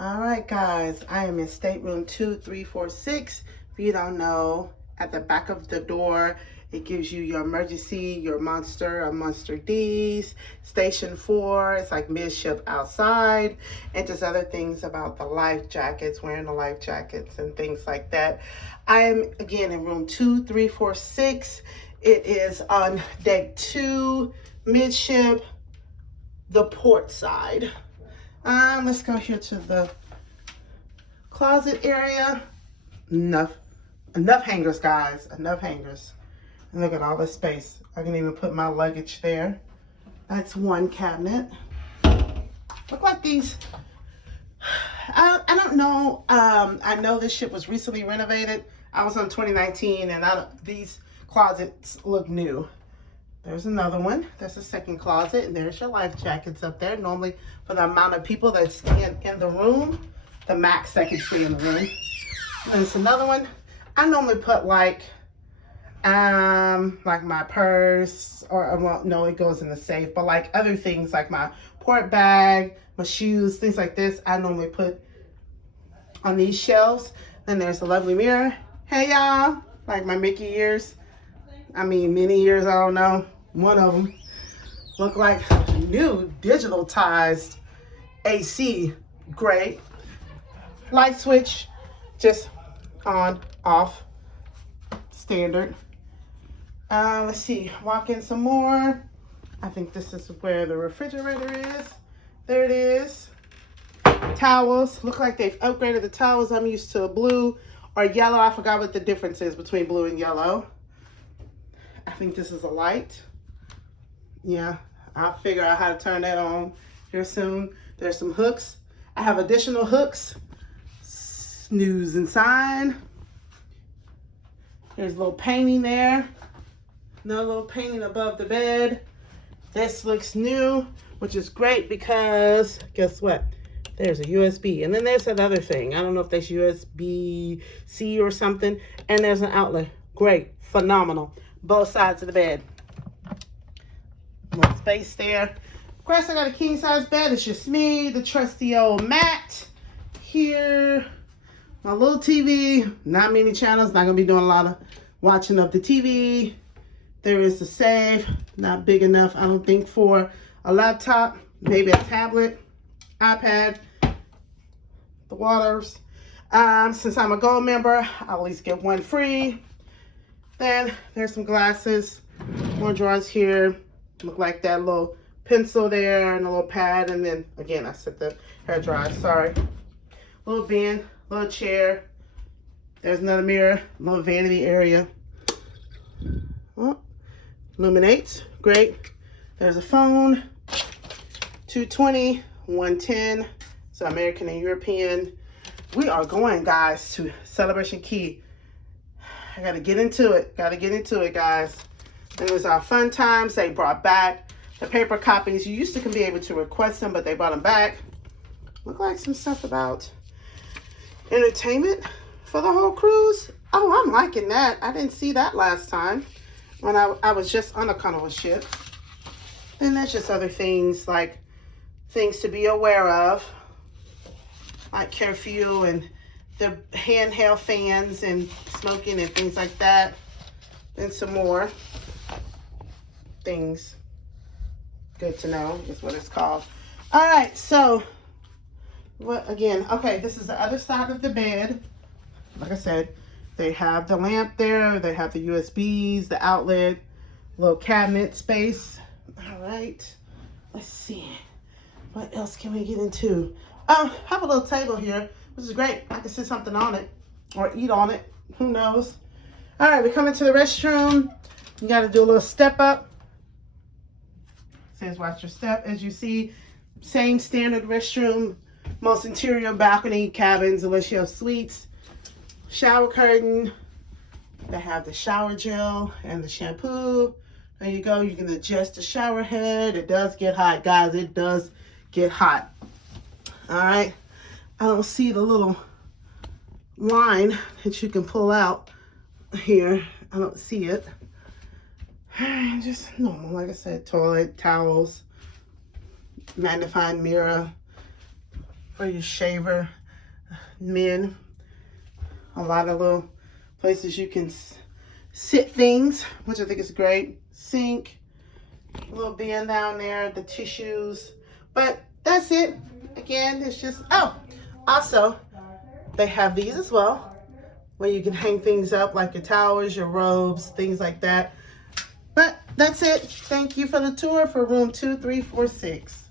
All right, guys, I am in stateroom 2346. If you don't know, at the back of the door, it gives you your emergency, your Monster or Monster D's. Station 4, it's like midship outside, and just other things about the life jackets, wearing the life jackets and things like that. I am again in room 2346. It is on deck 2, midship, the port side. Let's go here to the closet area. Enough hangers, guys. Enough hangers. And look at all this space. I can even put my luggage there. That's one cabinet. Look like these. I don't know. I know this ship was recently renovated. I was on 2019, and these closets look new. There's another one. That's the second closet, and there's your life jackets up there. Normally, for the amount of people that's in the room, the max that can stay in the room. And there's another one. I normally put like my purse, or well, no, it goes in the safe. But like other things, like my port bag, my shoes, things like this, I normally put on these shelves. Then there's a lovely mirror. Hey y'all, like my Mickey ears. I mean, many years, I don't know. One of them look like new digitalized AC. Great. Light switch, just on, off, standard. Let's see, walk in some more. I think this is where the refrigerator is. There it is. Towels, look like they've upgraded the towels. I'm used to blue or yellow. I forgot what the difference is between blue and yellow. I think this is a light. Yeah, I'll figure out how to turn that on here soon. There's some hooks. I have additional hooks. Snooze and sign. There's a little painting there. Another little painting above the bed. This looks new, which is great because guess what? There's a USB. And then there's another thing. I don't know if that's USB-C or something. And there's an outlet. Great. Phenomenal. Both sides of the bed. Little space there. Of course, I got a king size bed. It's just me, the trusty old mat here. My little TV. Not many channels. Not gonna be doing a lot of watching of the TV. There is the safe. Not big enough, I don't think, for a laptop. Maybe a tablet, iPad. The waters. Since I'm a gold member, I'll at least get one free. Then there's some glasses, more drawers here. Look like that little pencil there and a little pad. And then again, I set the hair dryer, sorry. Little bin, little chair. There's another mirror, little vanity area. Oh, illuminates, great. There's a phone, 220, 110. So American and European. We are going, guys, to Celebration Key. I gotta get into it. Gotta get into it, guys. It was our fun times. They brought back the paper copies. You used to be able to request them, but they brought them back. Look like some stuff about entertainment for the whole cruise. Oh, I'm liking that. I didn't see that last time when I was just on a Carnival ship. Then there's just other things, like things to be aware of, like curfew and the handheld fans and smoking and things like that. Then some more things. Good to know is what it's called. All right, so what again? Okay, this is the other side of the bed. Like I said, they have the lamp there. They have the USBs, the outlet, little cabinet space. All right, let's see. What else can we get into? I have a little table here, which is great. I can sit something on it or eat on it. Who knows? All right, we come into the restroom. You got to do a little step up. It says watch your step. As you see, same standard restroom. Most interior balcony cabins, unless you have suites. Shower curtain. They have the shower gel and the shampoo. There you go. You can adjust the shower head. It does get hot, guys. It does get hot. All right. I don't see the little line that you can pull out here. I don't see it. Just normal, like I said, toilet, towels, magnifying mirror, for your shaver. Men, a lot of little places you can sit things, which I think is great. Sink, a little bin down there, the tissues. But that's it. Again, it's just, oh, also, they have these as well, where you can hang things up like your towels, your robes, things like that. But that's it. Thank you for the tour for room 2346.